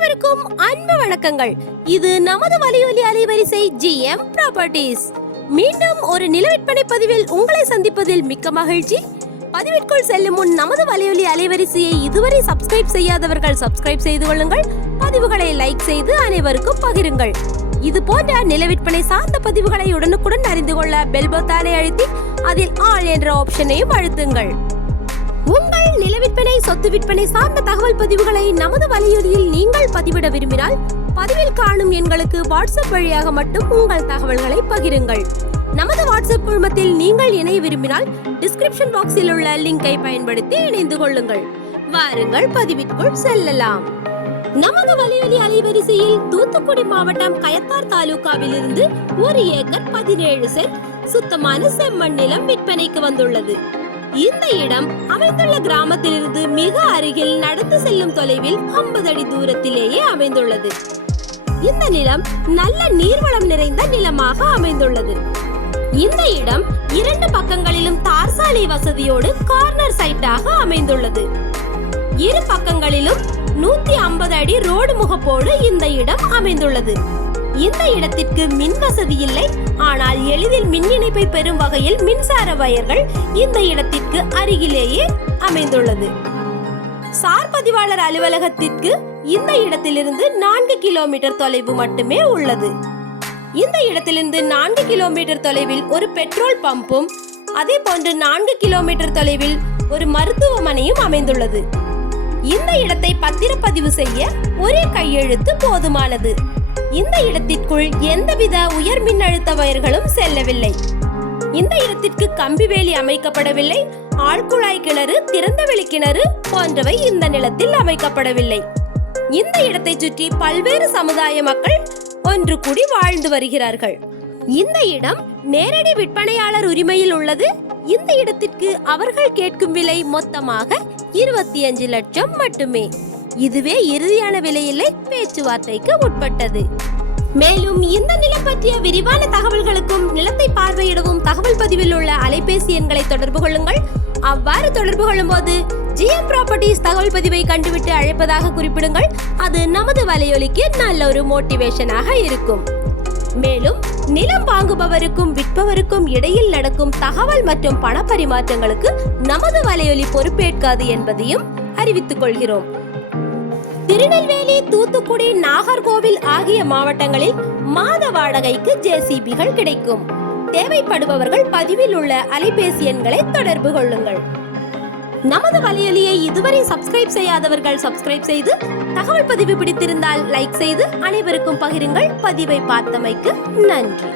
அனைவருக்கும் அன்பு வணக்கங்கள். இது நமது வலியுலி அலைவரிசை ஜிஎம் ப்ராப்பர்ட்டிஸ் மீண்டும் ஒரு நில விற்பனை பதிவில் உங்களை சந்திப்பதில் மிக்க மகிழ்ச்சி. பதிவிற்குள் செல்லும் முன் நமது வலையொலி அலைவரிசையை இதுவரை சப்ஸ்கிரைப் செய்யாதவர்கள் சப்ஸ்கிரைப் செய்து கொள்ளுங்கள். பதிவுகளை லைக் செய்து அனைவருக்கும் பகிருங்கள். இது போன்ற நில விற்பனை சார்ந்த பதிவுகளை உடனுக்குடன் அறிந்து கொள்ள பெல் பொத்தானை அழுத்தி அதில் ஆல் என்ற ஆப்ஷனையும் அழுத்துங்கள். உங்கள் நில விற்பனை சொத்து விற்பனை சார்ந்த தகவல் பதிவுகளை நமது வலையொலியில் நீங்கள் பதிவிட விரும்பினால் பதிவில் காணும் எண்களுக்கு வாட்ஸ்அப் வழியாக மட்டும் உங்கள் தகவல்களை பகிருங்கள். நமது வாட்ஸ்அப் குழுமத்தில் நீங்கள் இணைய விரும்பினால் டிஸ்கிரிப்ஷன் பாக்ஸில் உள்ள லிங்கை பயன்படுத்தி இணைந்து கொள்ளுங்கள். வாருங்கள் பதிவிற்குள் செல்லலாம். நமது வலையொலி அலைவரிசையில் தூத்துக்குடி மாவட்டம் கயத்தார் தாலுகாவில் இருந்து ஒரு ஏக்கர் பதினேழு சென்ட் சுத்தமான செம்மண் நிலம் விற்பனைக்கு வந்துள்ளது. இந்த இடம் அமைந்துள்ள கிராமத்திலிருந்து மிக அருகில் நடந்து செல்லும் தொலைவில் 50 அடி தூரத்திலேயே அமைந்துள்ளது. இந்த நிலம் நல்ல நீர்வளம் நிறைந்த நிலமாக அமைந்துள்ளது. இந்த இடம் இரண்டு பக்கங்களிலும் தார் சாலை வசதியோடு கார்னர் சைட்டாக அமைந்துள்ளது. இரு பக்கங்களிலும் நூத்தி ஐம்பது அடி ரோடு முகப்போடு இந்த இடம் அமைந்துள்ளது. இந்த இடத்திற்கு மின் வசதி இல்லை. ஆனால் எளிதில் மின் இணைப்பை பெறும் வகையில் மின்சார வயர்கள் இந்த இடத்திற்கு அருகிலேயே அமைந்துள்ளது. சார் பதிவாளர் அலுவலகத்திற்கு இந்த இடத்திலிருந்து நான்கு கிலோமீட்டர் தொலைவு மட்டுமே உள்ளது. இந்த இடத்திலிருந்து நான்கு கிலோமீட்டர் தொலைவில் ஒரு பெட்ரோல் பம்பும் அதே போன்று நான்கு கிலோமீட்டர் தொலைவில் ஒரு மருத்துவமனையும் அமைந்துள்ளது. இந்த இடத்தை பத்திரப்பதிவு செய்ய ஒரே கையெழுத்து போதுமானது. இந்த இடத்திற்குள் எந்தவித உயர் மின்னழுத்த வயர்களும் செல்லவில்லை. இந்த இடத்திற்கு கம்பி வேலி அமைக்கப்படவில்லை. ஆழ்குழாய் கிணறு திறந்தவெளி கிணறு போன்றவை இந்த நிலத்தில் அமைக்கப்படவில்லை. இந்த இடத்தை சுற்றி பல்வேறு சமுதாய மக்கள் ஒன்று கூடி வாழ்ந்து வருகிறார்கள். இந்த இடம் நேரடி விற்பனையாளர் உரிமையில் உள்ளது. இந்த இடத்திற்கு அவர்கள் கேட்கும் விலை மொத்தமாக இருபத்தி அஞ்சு லட்சம் மட்டுமே. இதுவே இறுதியான விலையில்லை பேச்சுவார்த்தைக்கு உட்பட்டது. மேலும் இந்த நிலம் பற்றிய விரிவான தகவல்களுக்கும் நிலத்தை பார்வையிடவும் தகவல் பதிவில் உள்ள அலைபேசி எண்களை தொடர்பு கொள்ளுங்கள். அவ்வாறு தொடர்பு கொள்ளும் போது ஜிஎம் ப்ராப்பர்ட்டிஸ் தகவல் பதிவை கண்டுவிட்டு அழைப்பதாக குறிப்பிடுங்கள். அது நமது வலையொலிக்கு நல்ல ஒரு மோட்டிவேஷனாக இருக்கும். மேலும் நிலம் வாங்குபவருக்கும் விற்பவருக்கும் இடையில் நடக்கும் தகவல் மற்றும் பண பரிமாற்றங்களுக்கு நமது வலையொலி பொறுப்பேற்காது என்பதையும் அறிவித்துக் கொள்கிறோம். திருநெல்வேலி தூத்துக்குடி நாகர்கோவில் ஆகிய மாவட்டங்களில் மாத வாடகைக்கு ஜேசிபிகள் கிடைக்கும். தேவைப்படுபவர்கள் பதிவில் உள்ள அலைபேசி எண்களை தொடர்பு கொள்ளுங்கள். நமது வலையொலியை இதுவரை சப்ஸ்கிரைப் செய்யாதவர்கள் சப்ஸ்கிரைப் செய்து தகவல் பதிவு பிடித்திருந்தால் லைக் செய்து அனைவருக்கும் பகிருங்கள். பதிவை பார்த்தமைக்கு நன்றி.